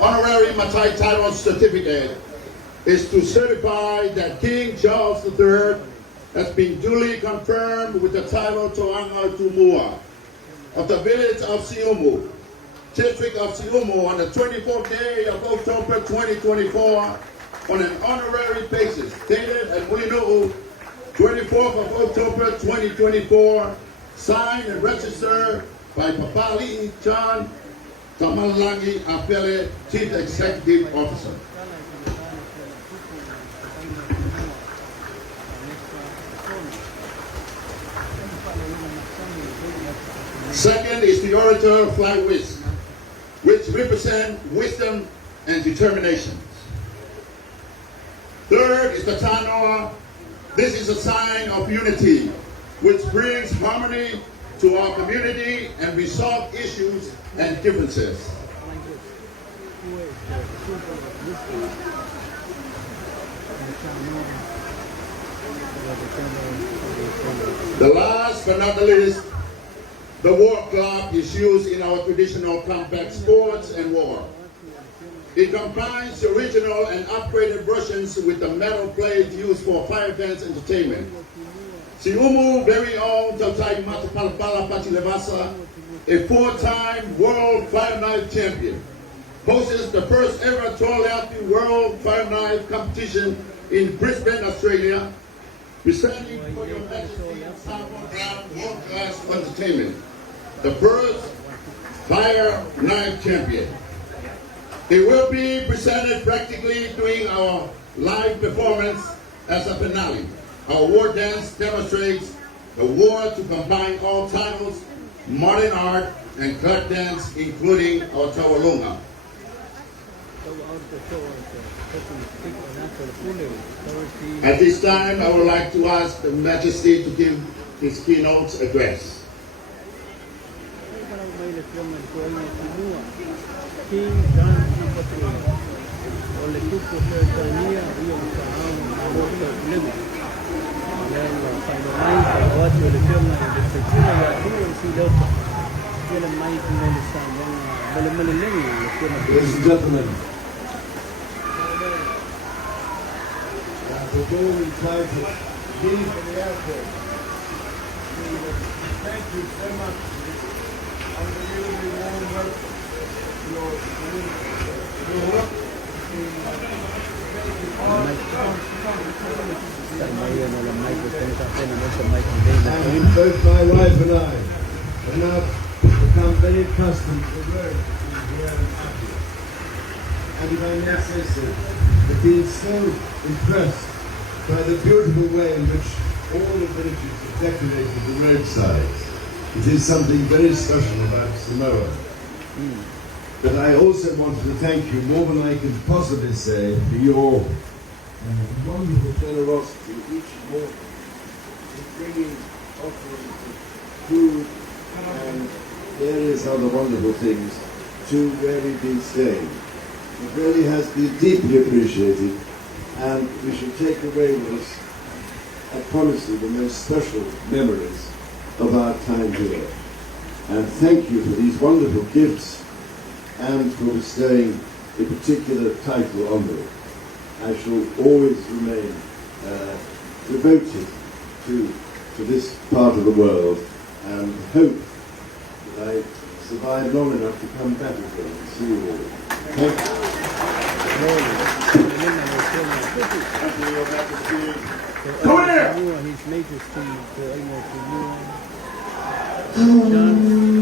honorary Matai title certificate is to certify that King Charles III has been duly confirmed with the title Toanga Tumua of the village of Siumu, district of Siumu, on the 24th day of October 2024 on an honorary basis, dated at Mulinu'u, 24th of October 2024, signed and registered by Papali John Tamalangi Apele, Chief Executive Officer. Second is the orator fly which represent wisdom and determination. Third is the tanoa. This is a sign of unity, which brings harmony to our community and resolve issues and differences. The last but not the least, the war club is used in our traditional combat sports and war. It combines the original and upgraded versions with the metal blades used for fire dance entertainment. Siumu very own Tautai Matapalapala Patilevasa, a four-time world fire knife champion, hosts the first ever Tualapi World Fire Knife competition in Brisbane, Australia, presenting for your Majesty Samoa Ground world-class entertainment, the first fire knife champion. It will be presented practically during our live performance as a finale. Our war dance demonstrates the war to combine all titles, modern art, and club dance, including our Tawalunga. At this time, I would like to ask the Majesty to give his keynote address. King John III, oleh Tupu Sertania, Rio Saham, Mamoto, Lima. Dan Samoa awasi oleh firma yang bersedia yaitu Sidoka. Dia lemai penulisan yang boleh-boleh Ladies and gentlemen, we're going inside to leave from the airport. Thank you so much. I'm really warm welcome. And both my wife and I have now become very accustomed to the road here in Tupu. And if I may say so, I've been so impressed by the beautiful way in which all the villages have decorated the roadsides. It is something very special about Samoa. But I also wanted to thank you more than I can possibly say for your wonderful generosity each morning in bringing offerings of food and various other wonderful things to where we've been staying. It really has been deeply appreciated, and we should take away with us, I promise you, the most special memories of our time here. And thank you for these wonderful gifts and for bestowing a particular title on me. I shall always remain devoted to this part of the world and hope that I survive long enough to come back again and see you all. Thank you. Come here! His Majesty, John